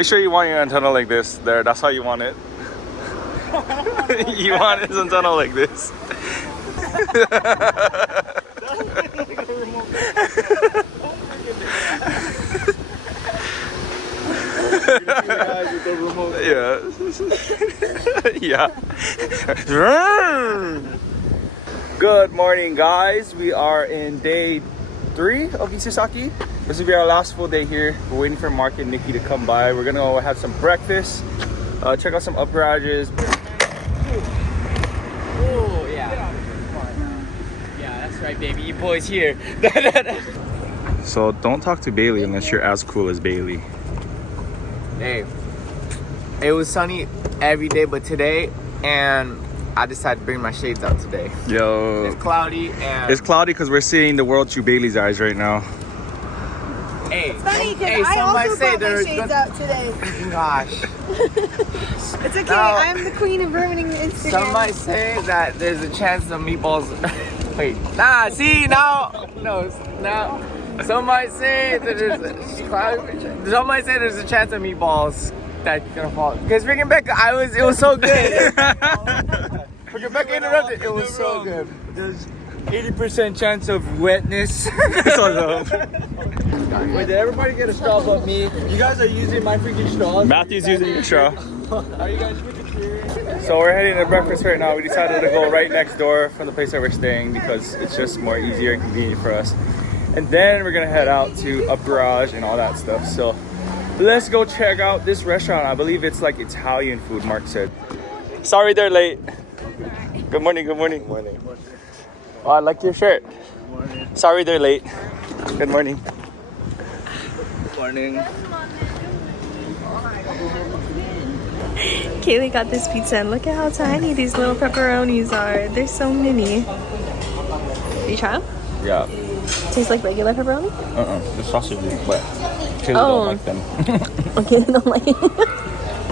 Make sure you want your antenna like this. There, that's how you want it. You want his antenna like this. Yeah. Yeah. Good morning, guys. We are in day 3 of Isusaki. This will be our last full day here. We're waiting for Mark and Nikki to come by. We're gonna go have some breakfast, check out some up garages. Oh yeah. Yeah, that's right, baby. You boys here. So don't talk to Bailey unless you're as cool as Bailey. Hey, it was sunny every day but today, and I decided to bring my shades out today. Yo. It's cloudy and... It's cloudy because we're seeing the world through Bailey's eyes right now. Hey, it's funny because I also brought my shades out today. Gosh. It's okay, Now, I'm the queen of ruining Instagram. Some might say that there's a chance of meatballs... Wait, nah, see, now... No, now... Some might say that some might say there's a chance of meatballs that's gonna fall. Because freaking Becca, it was so good. Freaking Becca interrupted. It was so good. There's 80% chance of wetness. Wait, did everybody get a straw but me? You guys are using my freaking straws. Matthew's using your straw. Are you guys freaking serious? So we're heading to breakfast right now. We decided to go right next door from the place that we're staying because it's just more easier and convenient for us. And then we're gonna head out to Up Garage and all that stuff. So let's go check out this restaurant. I believe it's like Italian food, Mark said. Sorry they're late. Good morning, good morning. Good morning. Oh, I like your shirt. Good morning. Sorry they're late. Good morning. Good morning. Kaylee got this pizza and look at how tiny these little pepperonis are. They're so mini. Did you try them? Yeah. Tastes like regular pepperoni? The sausage is wet. Kaylee Oh. don't like them. Okay, they don't like it.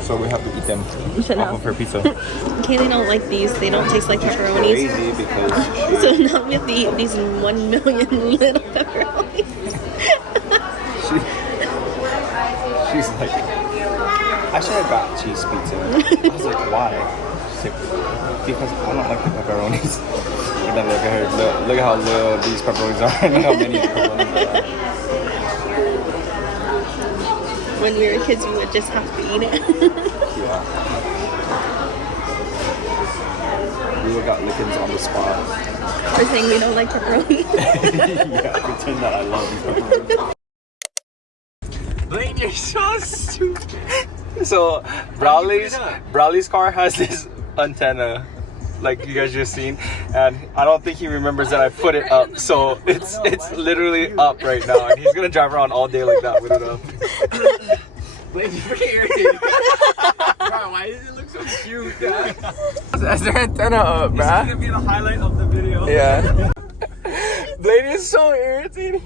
So we have to eat them Shut off up. of her pizza. Kaylee don't like these. They don't taste like pepperonis. Crazy because So now we have to eat these 1 million little pepperonis. she's like, I should have got cheese pizza. I was like, why? She's like, because I don't like the pepperonis. And then look at her, look at how little these pepperonis are and how many pepperonis there are. When we were kids, we would just have to eat it. Yeah. We would got lickings on the spot. We're saying we don't like pepperoni. Yeah, pretend that I love these pepperonis. Blaine, you're so stupid. So Brawley's car has this antenna, like you guys just seen, and I don't think he remembers that I put it up. So it's literally up right now, and he's gonna drive around all day like that with it up. Blaine, you're freaking irritating. Bro, why does it look so cute, guys? That's their antenna up, This is bruh. gonna be the highlight of the video. Yeah. Blaine is so irritating.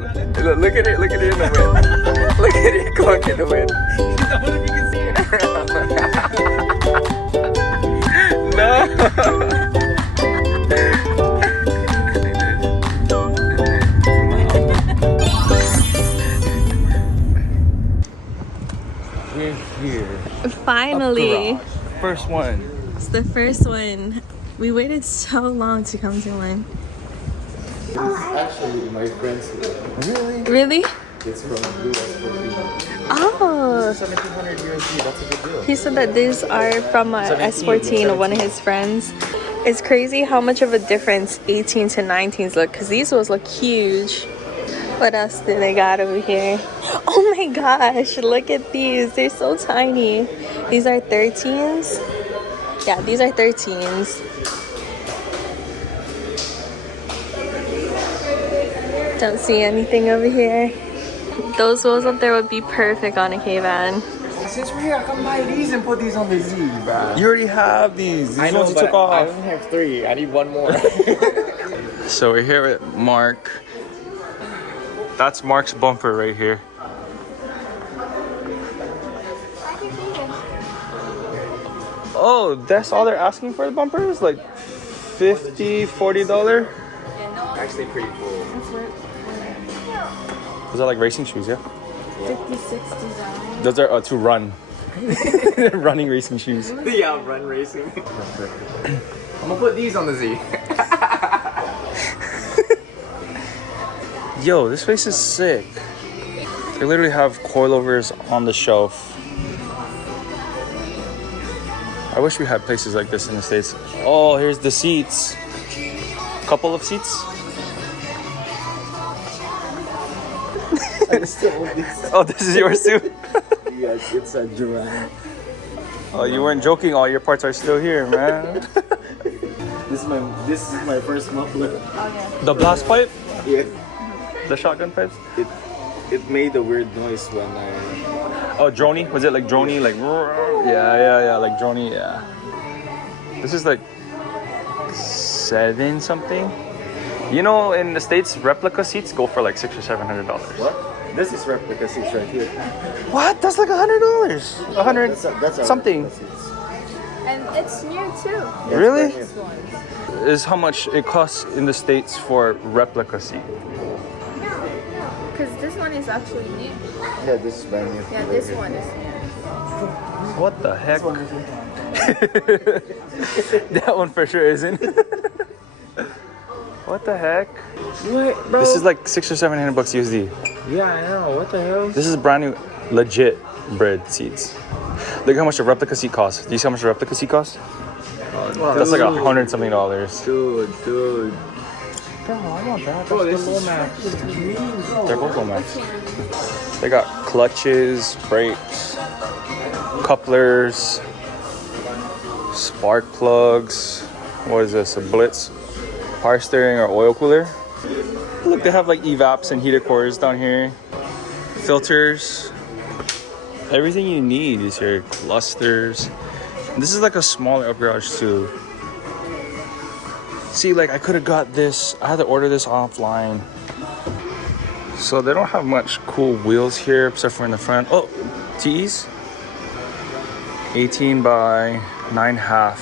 Look at it in the wind. Look at it going in the wind. I wonder if you can see it. No. We're here. Finally. Up Garage. First one. It's the first one. We waited so long to come to one. It's actually my friend's. Really? Really? It's from US for me. Oh. 1700 USD. That's a good deal. He said that these are from S14 of one of his friends. It's crazy how much of a difference 18 to 19s look, because these ones look huge. What else do they got over here? Oh my gosh, look at these. They're so tiny. These are 13s. Yeah, these are 13s. Don't see anything over here. Those wheels up there would be perfect on a K-van. Since we're here, I can buy these and put these on the Z, bro. You already have these. These ones you took I off. only have 3. I need 1 more. So we're here with Mark. That's Mark's bumper right here. Oh, that's all they're asking for the bumpers? Like $50, $40? Actually pretty cool. Those are like racing shoes, yeah? 56 design. Those are to run. Running racing shoes. Yeah, run racing. I'm gonna put these on the Z. Yo, this place is sick. They literally have coilovers on the shelf. I wish we had places like this in the States. Oh, here's the seats. Couple of seats. Oh, this is yours too? Yeah, it's a Duran. Oh, you weren't joking. All your parts are still here, man. This is my first muffler. The blast pipe? Yeah. The shotgun pipes? It made a weird noise when I. Oh, droney? Was it like droney? Like yeah, like droney. Yeah. This is like 7 something. You know, in the States, replica seats go for like $600 or $700. What? This is replica seats right here. What? That's like $100. That's a something. replica seats. And it's new too. Yeah, Really? it's brand new. Is how much it costs in the States for replica seat. Because this one is actually new. Yeah, this is brand new. Yeah, this one is new. What the heck? That one for sure isn't. What the heck? What, bro? This is like $600 or $700 USD. Yeah, I know. What the hell? This is brand new, legit bread seats. Look how much a replica seat costs. Do you see how much a replica seat costs? That's like $100 something. Dude. Bro, I want that. Bro, this is They're both Lomax. They got clutches, brakes, couplers, spark plugs. What is this? A Blitz power steering or oil cooler? Look, they have like evaps and heater cores down here. Filters. Everything you need is here. Clusters. And this is like a smaller up garage too. See, like I could have got this. I had to order this offline. So they don't have much cool wheels here except for in the front. Oh, TEs. 18 by 9.5.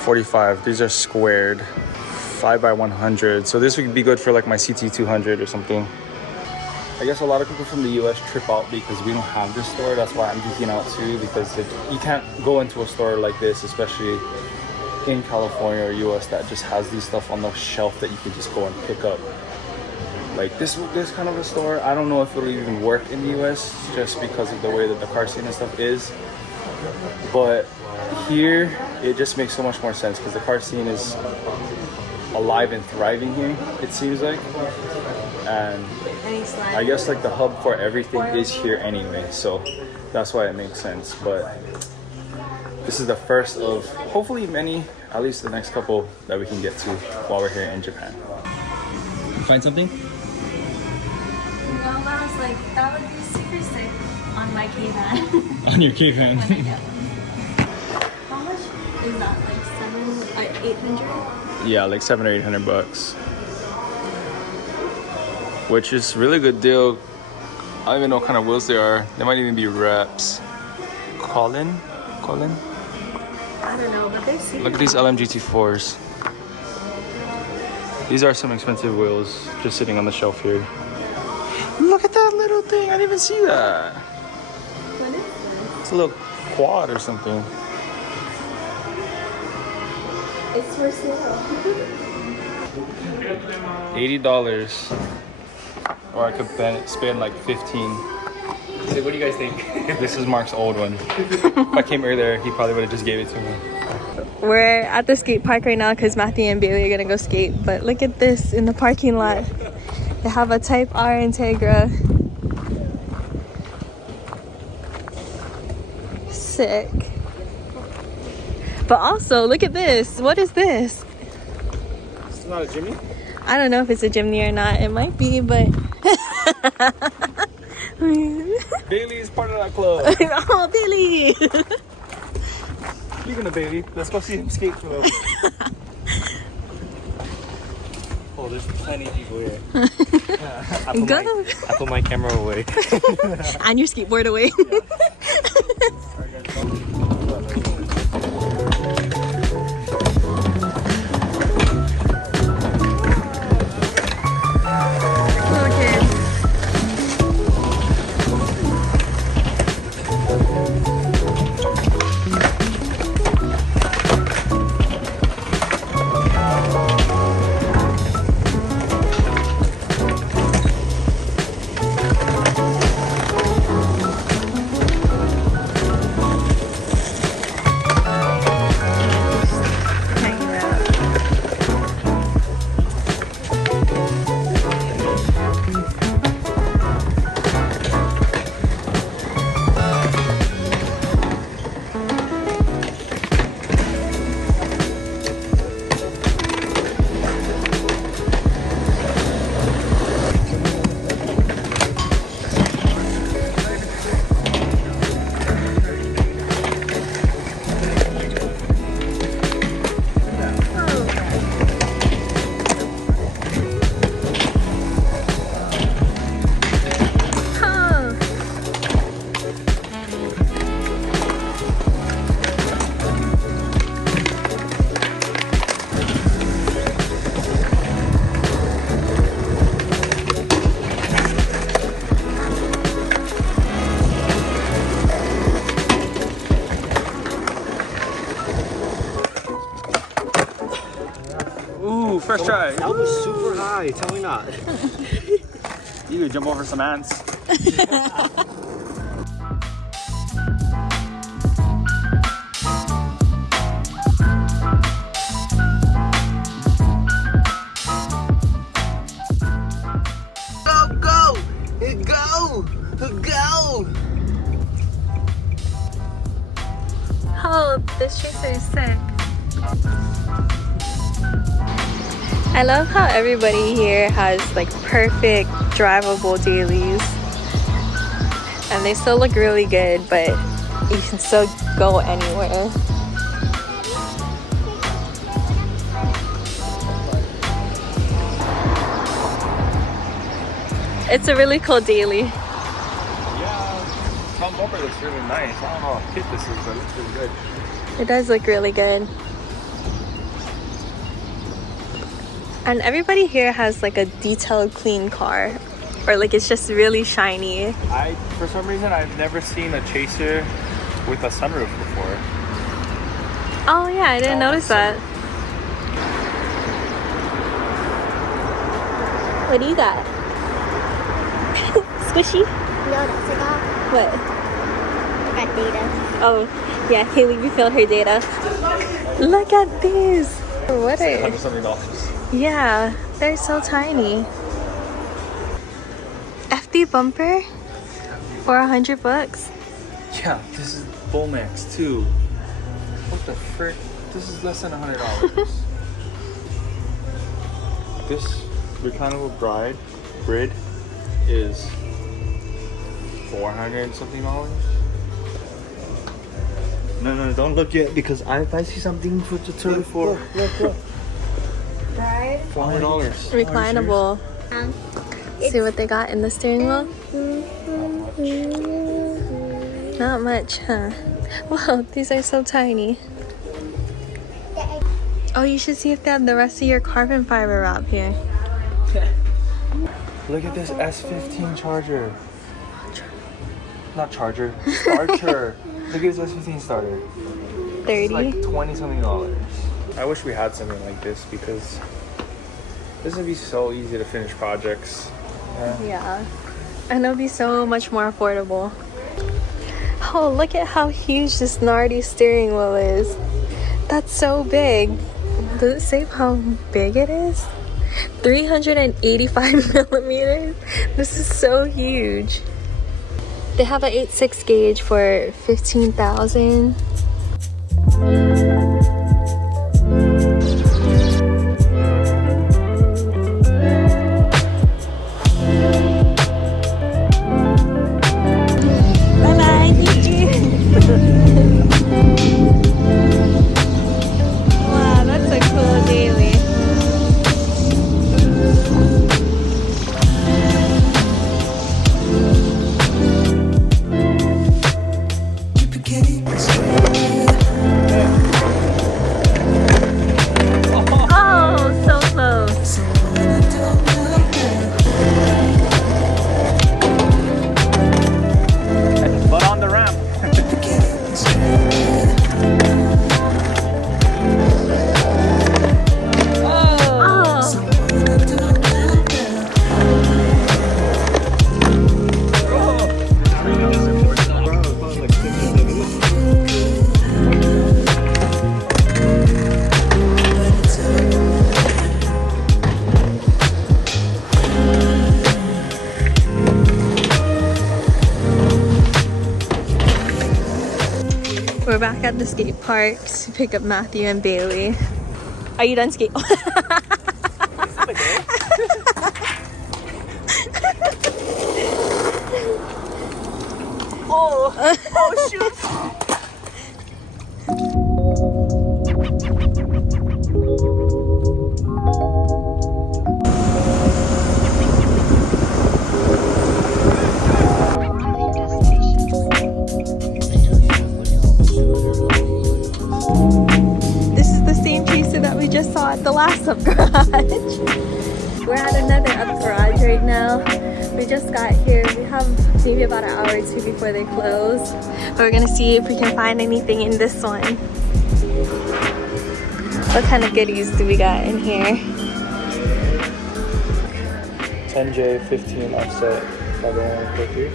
45. These are squared. 5 by 100. So this would be good for like my CT200 or something. I guess a lot of people from the US trip out because we don't have this store. That's why I'm geeking out too, because you can't go into a store like this, especially in California or US, that just has these stuff on the shelf that you can just go and pick up. Like this kind of a store, I don't know if it'll even work in the US just because of the way that the car scene and stuff is. But here, it just makes so much more sense because the car scene is alive and thriving here, it seems like. And I guess like the hub for everything is here anyway, so that's why it makes sense. But this is the first of hopefully many, at least the next couple that we can get to while we're here in Japan. Find something? No, but I was like, that would be super sick on my K-Van. On your K-Van. How much is that? Like 800? Yeah, like $700 or $800. Which is really good deal. I don't even know what kind of wheels they are. They might even be reps. Colin? I don't know, but they're super. Look at these LMGT4s. These are some expensive wheels just sitting on the shelf here. Look at that little thing. I didn't even see that. What is this? It's a little quad or something. It's for sale. $80. Or I could spend like 15. So what do you guys think? This is Mark's old one. If I came earlier, he probably would have just gave it to me. We're at the skate park right now because Matthew and Bailey are gonna go skate. But look at this in the parking lot. They have a Type R Integra. Sick. But also, look at this. What is this? It's not a Jimmy? I don't know if it's a Jimny or not. It might be, but... Bailey is part of that club. Oh, Billy! Speaking of Bailey, let's go see him skate for a little bit. Oh, there's plenty of people here. Go! I put my camera away. And your skateboard away. Okay, First try. That was super high. Tell me not. You could jump over some ants. Go! Oh, this chaser is sick. I love how everybody here has like perfect drivable dailies. And they still look really good, but you can still go anywhere. It's a really cool daily. Yeah, front bumper looks really nice. I don't know how kit this is, but it looks really good. It does look really good. And everybody here has like a detailed clean car, or like it's just really shiny. For some reason, I've never seen a chaser with a sunroof before. Oh yeah, I didn't notice that. What do you got? Squishy? No, that's a dog. What? I got data. Oh, yeah, Kaylee refilled her data. Look at these. What are... $170. Yeah, they're so tiny. FD bumper for $100. Yeah, this is Bomax too. What the frick? This is less than $100. This reclinable grid is $400 something. No, don't look yet because if I see something for the turn for $400. Reclinable. See what they got in the steering wheel? Not much, huh? Wow, these are so tiny. Oh, you should see if they have the rest of your carbon fiber wrap here. Look at this S15 charger. Not charger, starter. Look at this S15 starter. 30. It's like 20 something dollars. I wish we had something like this because this would be so easy to finish projects. Yeah. And it'll be so much more affordable. Oh, look at how huge this Nardi steering wheel is. That's so big. Does it say how big it is? 385 millimeters. This is so huge. They have an 8.6 gauge for $15,000. Bye-bye, thank you. Wow, that's a cool daily. Oh, so close. But on the ramp. We're back at the skate park to pick up Matthew and Bailey. Are you done skate? Oh shoot! This is the same chaser that we just saw at the last up garage. We're at another up garage right now. We just got here. We have maybe about an hour or two before they close. We're gonna see if we can find anything in this one. What kind of goodies do we got in here? 10J 15 offset 50143.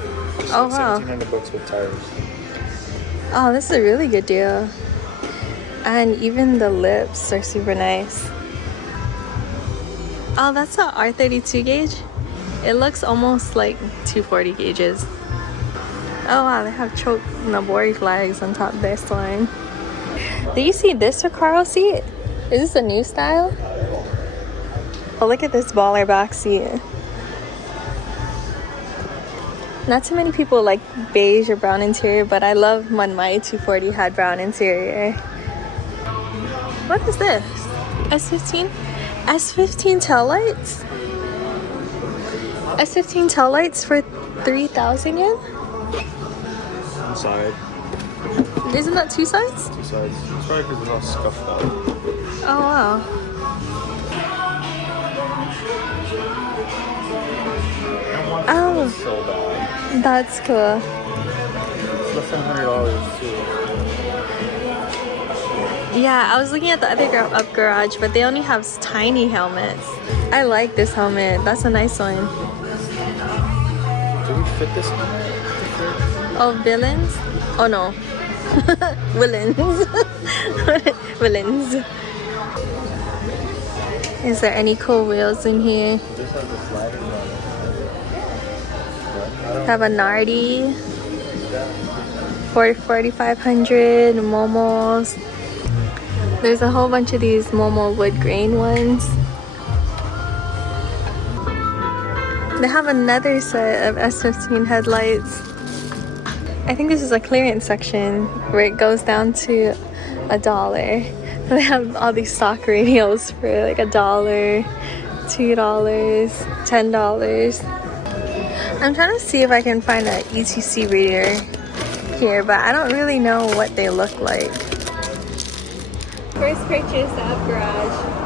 Oh, wow. 1700 bucks with tires. Oh, this is a really good deal. And even the lips are super nice. Oh, that's a R32 gauge. It looks almost like 240 gauges. Oh wow, they have choke Nabori flags on top of this line. Do you see this Recaro seat? Is this a new style? Oh, look at this baller back seat. Not too many people like beige or brown interior, but I love when my 240 had brown interior. What is this? S15? S15 tail lights? S15 tail lights for 3,000 yen? Inside. Isn't that two sides? Two sides. It's probably because it's all scuffed up. Oh wow. Oh, So bad. that's cool. It's less than $100 too. Yeah, I was looking at the other up garage, but they only have tiny helmets. I like this helmet. That's a nice one. Do we fit this helmet? Oh, villains? Oh no. Villains. Villains. Is there any cool wheels in here? This has the sliders on it. Have a Nardi. 4500 Momos. There's a whole bunch of these Momo wood grain ones. They have another set of S15 headlights. I think this is a clearance section where it goes down to $1. They have all these stock radios for like $1, $2, $10. I'm trying to see if I can find an ETC reader here, but I don't really know what they look like. First purchase at Garage.